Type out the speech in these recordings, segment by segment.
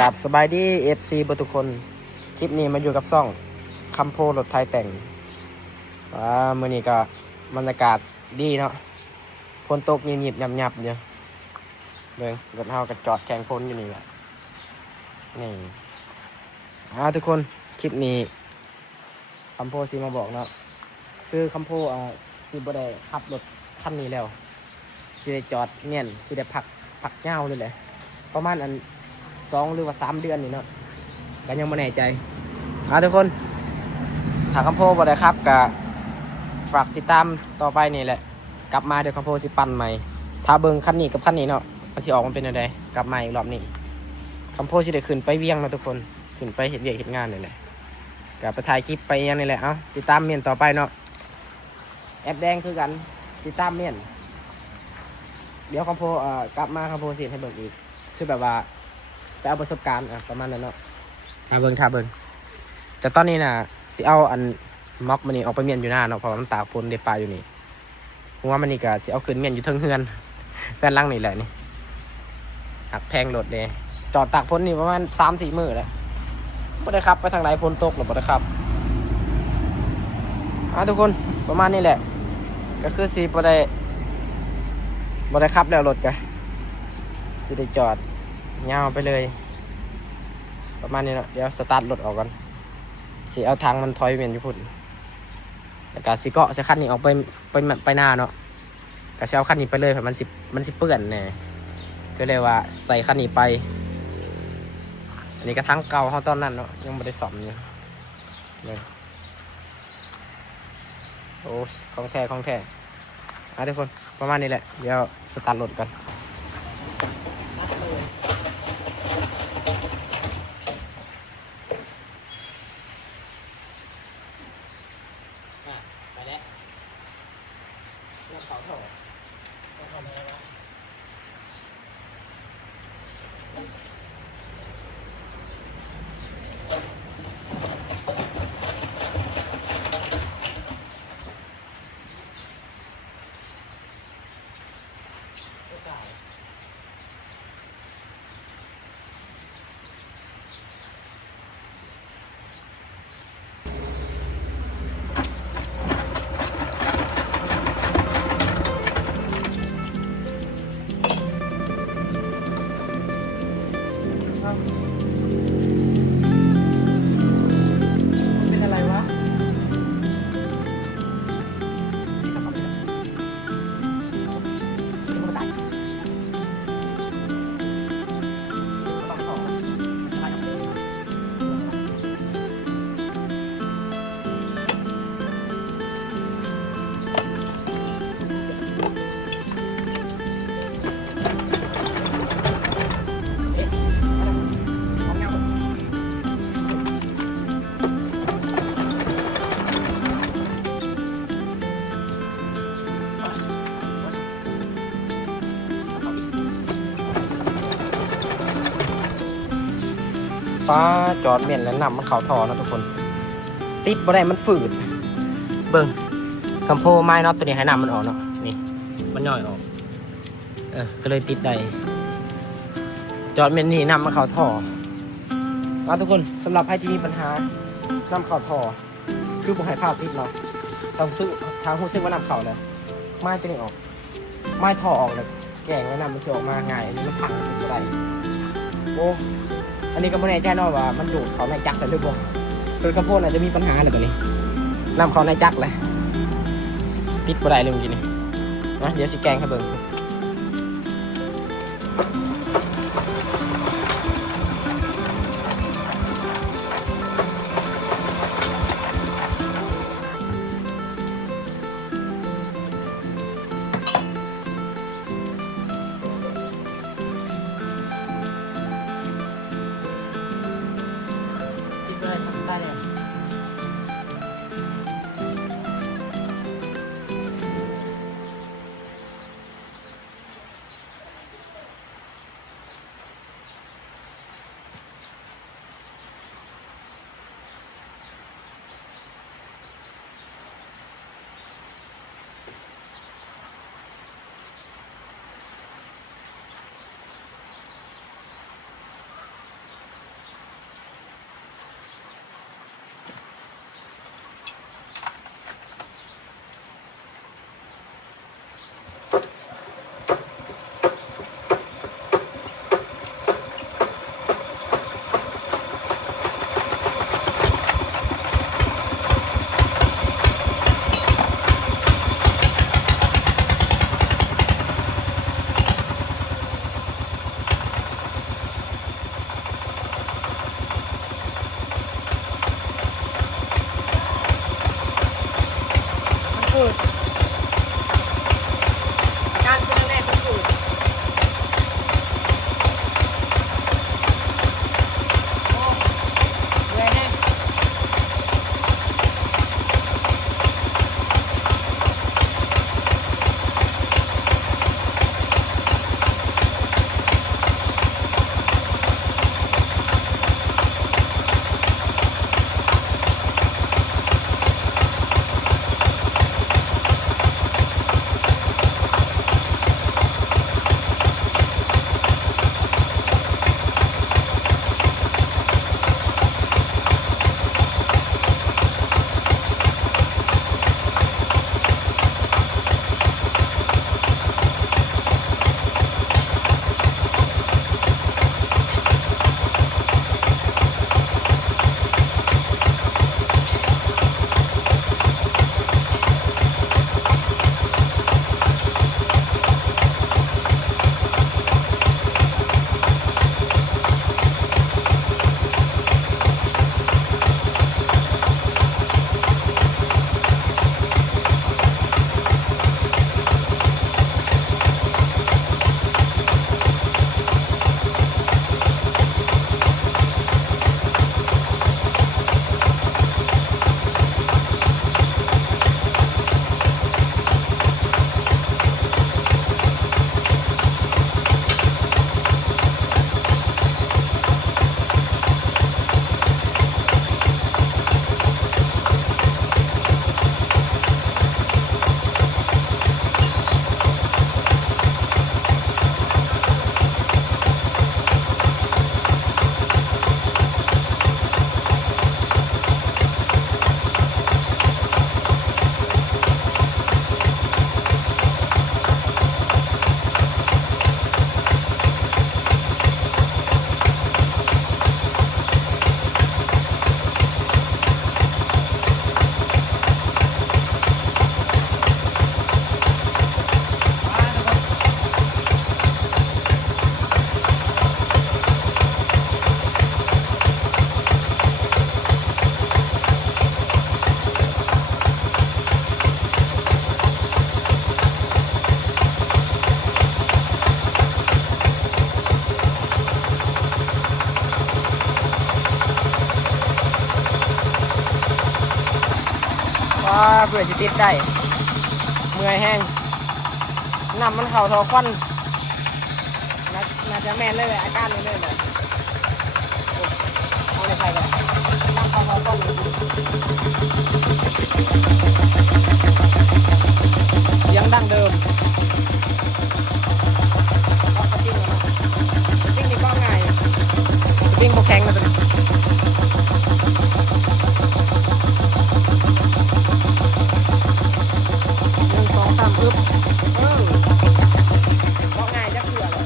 กับสบายดีFC ทุกคนคลิปนี้มาอยู่กับซ่องคำโพรถไทยแต่งมื้อนี้ก็บรรยากาศดีเนาะฝนตกหยิบๆยับๆอยู่เบิ่งรถเฮาก็จอดแข่งพ้นอยู่นี่แหละนี่ทุกคนคลิปนี้คำโพสิมาบอกเนาะคือคำโพสิบ่ได้ขับรถคันนี้แล้วสิได้จอดเมียนสิได้พักยาวเลยแหละประมาณ2 หรือว่า 3 เดือนนี่เนาะก็ยังไม่แน่ใจทุกคนถ้าคำโพบ่ได้ครับก็ฝากติดตามต่อไปนี่แหละกลับมาเดี๋ยวคำโพสิปั่นใหม่ถ้าเบิ่งคันนี้กับคันนี้เนาะมันสิออกมันเป็นอะไรกลับมาอีกรอบนี้คำโพสิได้ขึ้นไปเวียงนะทุกคนขึ้นไปเฮ็ดเวียกเฮ็ดงานนี่แหละก็ไปถ่ายคลิปไปยังนี่แหละติดตามเมียนต่อไปเนาะแอปแดงคือกันติดตามเมียนเดี๋ยวคำโพกลับมาคำโพสิให้เบิ่งอีกคือแบบว่าไปเอาประสบการณ์ประมาณนั้นเนาะถ้าเบิ่งแต่ตอนนี้น่ะสิเอาม็อกมันนี่ออกไปเมียนอยู่หน้าเนาะเพราะมันตากฝนได้ปลาอยู่นี่หัวมันนี่ก็สิเอาขึ้นเมียนอยู่เทิงเฮือนแฟนลังนี่แหละนี่หักแพงรถเลยจอดตากฝนนี่ประมาณ 3-4 มื้อแล้วบ่ได้ขับไปทางไหนฝนตกหรือบ่ได้ขับทุกคนประมาณนี้แหละก็คือสิบ่ได้ขับแล้วรถก็สิได้จอดยาวไปเลยประมาณนี้เนาะเดี๋ยวสตาร์ทรถออกก่อนสิเอาทางมันถอยเมียนอยู่พุ่นแล้วก็สิเกาะใส่คันนี้ออกไปหน้าเนาะก็สิเอาคันนี้ไปเลยเพราะมันสิเปื้อนแน่ก็เลยว่าใส่คันนี้ไปอันนี้ก็ทั้งเก่าเฮาตอนนั้นเนาะยังบ่ได้ซ่อมอยู่เลยโอ้ของแท้ทุกคนประมาณนี้แหละเดี๋ยวสตาร์ทรถกันไปแล้วเรื่องเขาโถต้องทำอะไรวะเป็นอะไรวะฟ้าจอดเมียนแล้วนำมันเข่าทอนะทุกคนติดบ่ได้มันฝืดเบิ่งคำโพไม้น็อตตัวนี้ให้นำมันออกเนาะนี่มันย่อยออกก็เลยติดได้จอดเมียนนี่นำมันเข่าทอทุกคนสำหรับใครที่มีปัญหานำเข่าทอคือผมให้ภาพติดเนาะทางหูซึ่งว่านำเข่าเลยไม้ตัวนี้ออกไม้ทอออกเลยแกงแล้วนำมันจะออกมาง่ายอันนี้มันพังติดบ่ได้โอ้อันนี้ก็ไม่แน่ใจนะว่ามันดูดเขาในจักรหรือเปล่าคือข้าวโพดอาจจะมีปัญหาอะไรแบบนี้นำเขาในจักรเลยติดบ่ได้เลยเมื่อกี้นี่นะเดี๋ยวสิแกงให้เบิ่งได้เลย ฝืดการเป็นแรกก็ฝืดโอ้เหนื่อยแน่เพื่อสิติดได้เมื่อยแห้งน้ำมันเข่าทอควันน่าจะแม่นเลยอาการนี้เลยเลยเอาในไฟกันน้ำเข่าทอควันเสียงดังเดิมสปริงเนาะสปริงนี่ก็ง่ายสปริงโบแข็งนะตัวนี้ปึ๊บก็ง่ายจะเกลือเลย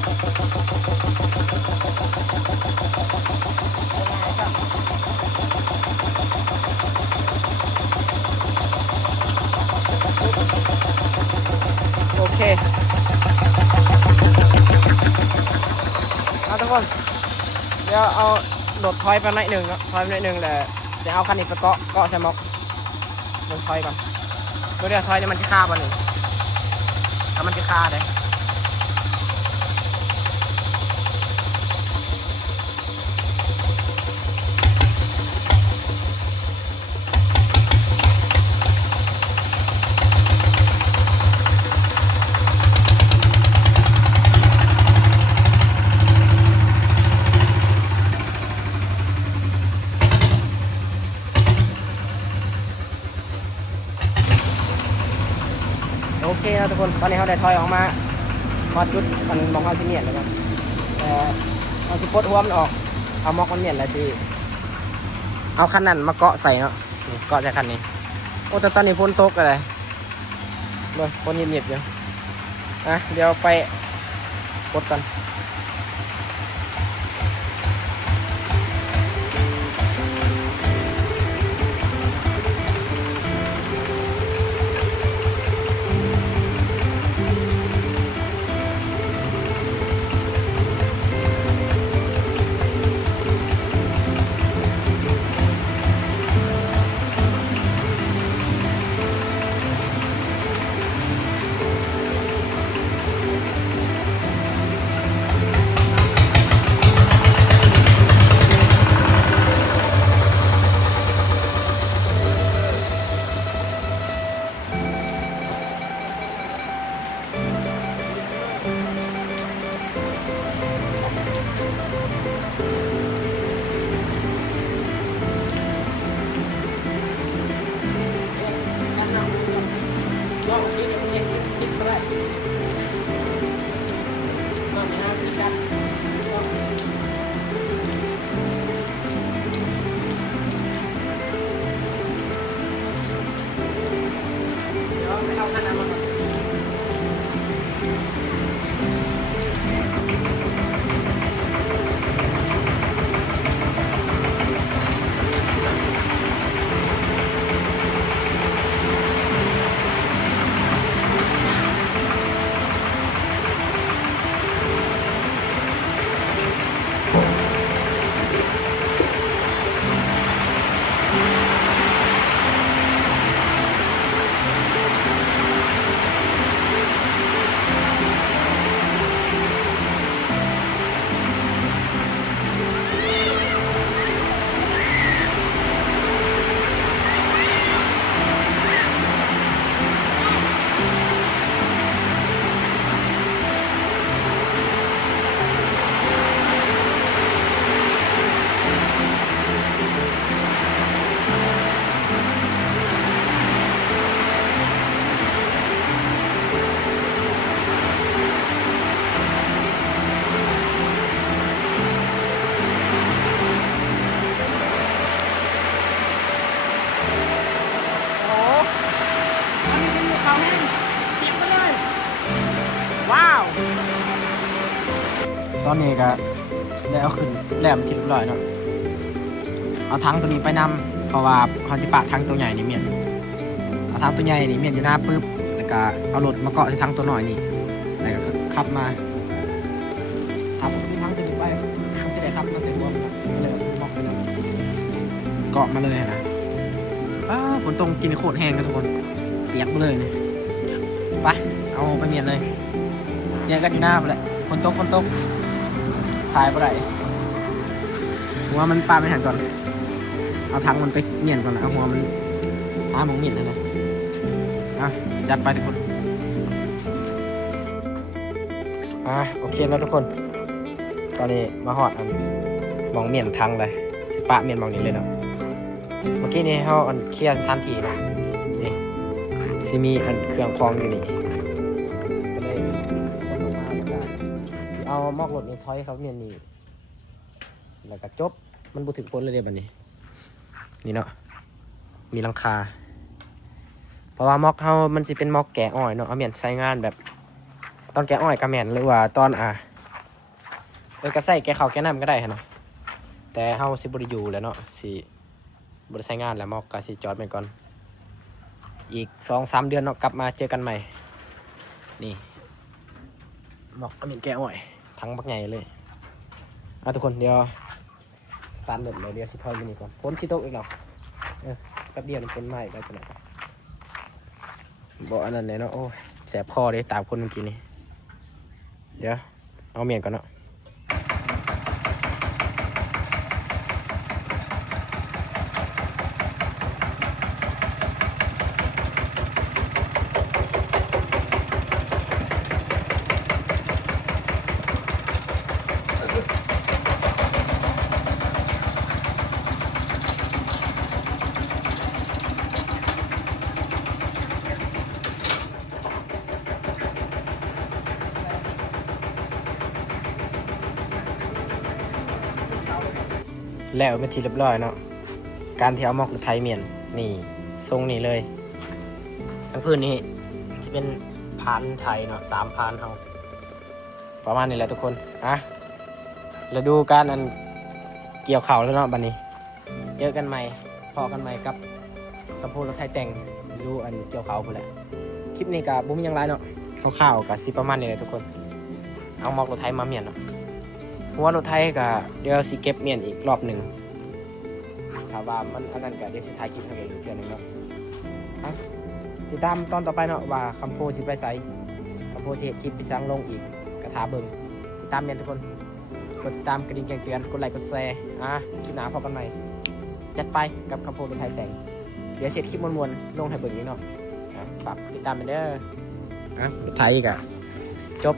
โอเคเอาทุกคนเดี๋ยวเอาโดดถอยไปหน่อยหนึ่งเนาะถอยไปหน่อยหนึ่งแต่จะเอาคันนี้ไปเกาะใส่ม็อกลงถอยก่อนเดี๋ยวถอยเนี่ยมันจะฆ่าป่ะหนึ่งถ้ามันจะฆ่าได้โอเคนะทุกคนตอนนี้เขาได้ถอยออกมาพอจุดมันมองเขาสิเมียนแล้วกันแต่เอาสิปลดหัวมันออกเอามอกมันเมียนแล้วสิเอาคันนั้นมาเกาะใส่เนาะเกาะจากคันนี้โอ้แต่ตอนนี้ฝนตกอะไรเบิ่งฝนเงียบๆอยู่เดี๋ยวไปปลดกัน ไปเอาขนาดมันตอนนี้ก็ได้เอาขึ้นแหลมทิศลอยเนาะเอาทั้งตัวนี้ไปนำเพราะว่าเขาสิปะทั้งตัวใหญ่นี่เมียนเอาทั้งตัวใหญ่นี่เมียนอยู่หน้าปุ๊บแล้วก็เอารถมาเกาะที่ทั้งตัวหน่อยนี่แล้วก็ขับมาขับที่ทั้งตัวนี้ไปเขาสิได้ขับมาเต็มรวมเลยมอกไปเลยเกาะมาเลยนะฝนตกกินโคตรแห้งนะทุกคนเปียกมาเลยเนี่ยไปเอาไปเมียนเลยเจอกันอยู่หน้าไปแหละฝนตกถ่ายไปไหนหัวมันปลาไม่หันก่อนเอาทางมันไปเมียนก่อนนะเอาหัวมันหมองเมียนเลยนะจัดไปทุกคนโอเคแล้วทุกคนตอนนี้มาหอดมองเมียนทางเลยสิปะเมียนมองนี้เลยเนาะเมื่อกี้นี้เขาเคลียร์ทันทีนะนี่ซิมีเครื่องคล้องอยู่นี่ก็เลยคนลงมาแล้วก็เอามอกรถนี่ถอยเขาเมียนนี่แล้วก็จบมันบุถึงพ้นเลยเดี๋ยวบัดนี้นี่เนาะมีหลังคาเพราะว่ามอกเขามันจะเป็นมอกแกะอ้อยเนาะเอาเมียนใช้งานแบบตอนแกะอ้อยกับเมียนหรือว่าตอนก็ใส่แกะเขาแกะน้ำก็ได้เนาะแต่เฮาสิบริยูแล้วเนาะสิบริใช้งานแล้วมอกก็สิจอดไปก่อนอีก 2-3 เดือนเนาะกลับมาเจอกันใหม่นี่มอกเอาเมียนแกะอ้อยทั้งบักใหญ่เลยทุกคนเดี๋ยวสตาร์ทรถเลยเดี๋ยวสิถอยไปนี่ก่อนพ้นสิตกอีกหรอแป๊บเดียวมันพ้นไหม้ไปขนาดบอกอันนั้นเลยเนาะโอ้แสบคอเลยตามคนเมื่อกี้นี่เดี๋ยวเอาเมียนก่อนเนาะแล้วเป็นทีเรียบร้อยเนาะการที่เอามอกไทยเมียนนี่ทรงนี่เลยทั้งพื้นนี้จะเป็นพานไทยเนาะ3 พานเอาประมาณนี้แหละทุกคนเราดูการเกี่ยวเข่าแล้วเนาะบัดนี้เจอกันใหม่พอกันใหม่กับกระโปรงรถไทยแต่งดูเกี่ยวเข่าไปแหละคลิปนี้กับบุ้มยังไรเนาะข่าวกับสิประมาณนี้เลยทุกคนเอามอกรถไทยมาเมียนเนาะหัวรถไทยก็เดี๋ยวสิเก็บเมียนอีกรอบหนึ่งถ้าว่ามันอันนั้นก็เดี๋ยวสิถ่ายคลิปให้อีกเดือนหนึ่งเนาะติดตามตอนต่อไปเนาะว่าคำโพสิไปใส่คำโพสิคลิปไปสร้างลงอีกกระทาเบิ่งติดตามเมียนทุกคนกดติดตามกระดิ่งแจ้งเตือนกดไลค์กดแชร์คลิปหน้าพบกันใหม่จัดไปกับคำโพรถไทยแต่งเดี๋ยวเสร็จคลิปมวนๆลงให้เบิ่งอีกเนาะฝากติดตามกันเด้อรถไทยก็จบ